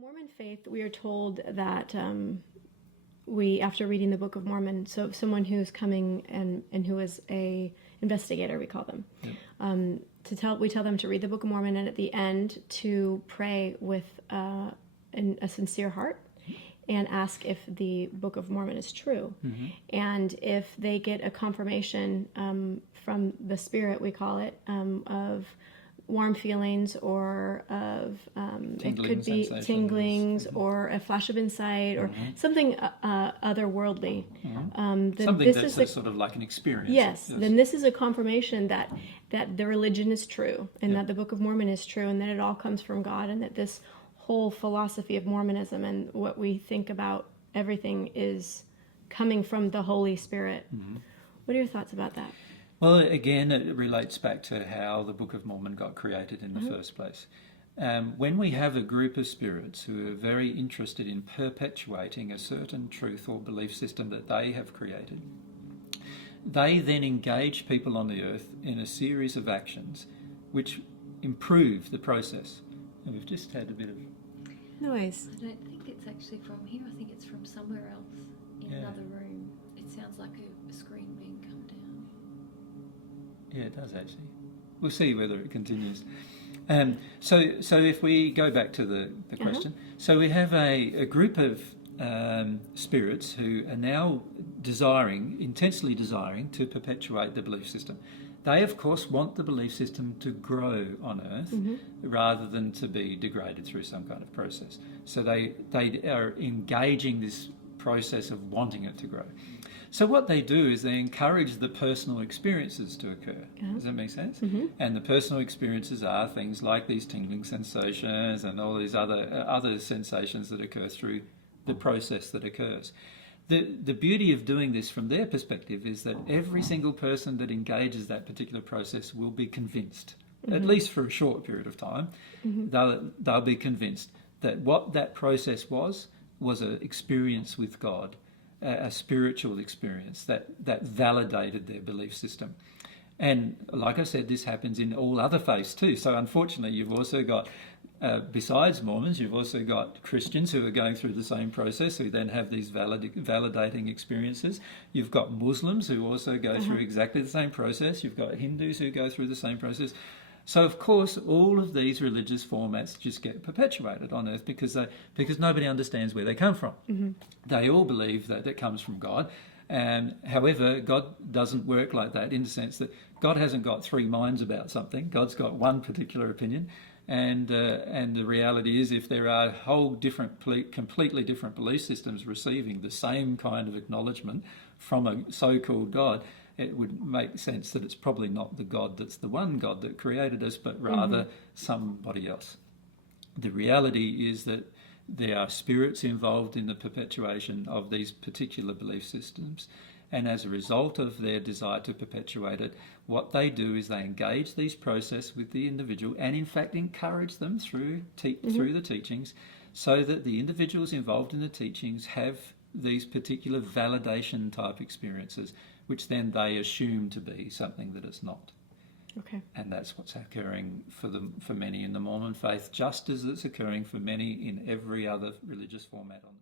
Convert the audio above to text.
Mormon faith, we are told that we, after reading the Book of Mormon, so someone who's coming and who is a investigator, we call them, we tell them to read the Book of Mormon, and at the end to pray with a sincere heart and ask if the Book of Mormon is true. Mm-hmm. And if they get a confirmation from the Spirit, we call it, of warm feelings or of it could be tinglings or a flash of insight or something otherworldly. Something that's sort of like an experience. Yes, then this is a confirmation that the religion is true and that the Book of Mormon is true and that it all comes from God and that this whole philosophy of Mormonism and what we think about everything is coming from the Holy Spirit. Mm-hmm. What are your thoughts about that? Well, again, it relates back to how the Book of Mormon got created in the first place. When we have a group of spirits who are very interested in perpetuating a certain truth or belief system that they have created, they then engage people on the earth in a series of actions which improve the process. And we've just had a bit of noise. I don't think it's actually from here. I think it's from somewhere else in another room. It sounds like a screen being come down. Yeah, it does actually. We'll see whether it continues. So if we go back to the question, so we have a group of spirits who are now intensely desiring to perpetuate the belief system. They, of course, want the belief system to grow on Earth rather than to be degraded through some kind of process. So they are engaging this process of wanting it to grow. So what they do is they encourage the personal experiences to occur. Does that make sense? Mm-hmm. And the personal experiences are things like these tingling sensations and all these other sensations that occur through the process that occurs. The beauty of doing this from their perspective is that every single person that engages that particular process will be convinced, at least for a short period of time, they'll be convinced that what that process was an experience with God, a spiritual experience that validated their belief system. And like I said, this happens in all other faiths too. So unfortunately, you've also got, besides Mormons, you've also got Christians who are going through the same process, who then have these validating experiences. You've got Muslims who also go through exactly the same process. You've got Hindus who go through the same process. So, of course, all of these religious formats just get perpetuated on Earth because nobody understands where they come from. Mm-hmm. They all believe that it comes from God. However, God doesn't work like that in the sense that God hasn't got three minds about something. God's got one particular opinion. And the reality is if there are completely different belief systems receiving the same kind of acknowledgement from a so-called God, it would make sense that it's probably not the God that's the one God that created us, but rather somebody else. The reality is that there are spirits involved in the perpetuation of these particular belief systems, and as a result of their desire to perpetuate it, what they do is they engage these processes with the individual and in fact encourage them through the teachings so that the individuals involved in the teachings have these particular validation type experiences, which then they assume to be something that it's not. Okay. And that's what's occurring for many in the Mormon faith, just as it's occurring for many in every other religious format on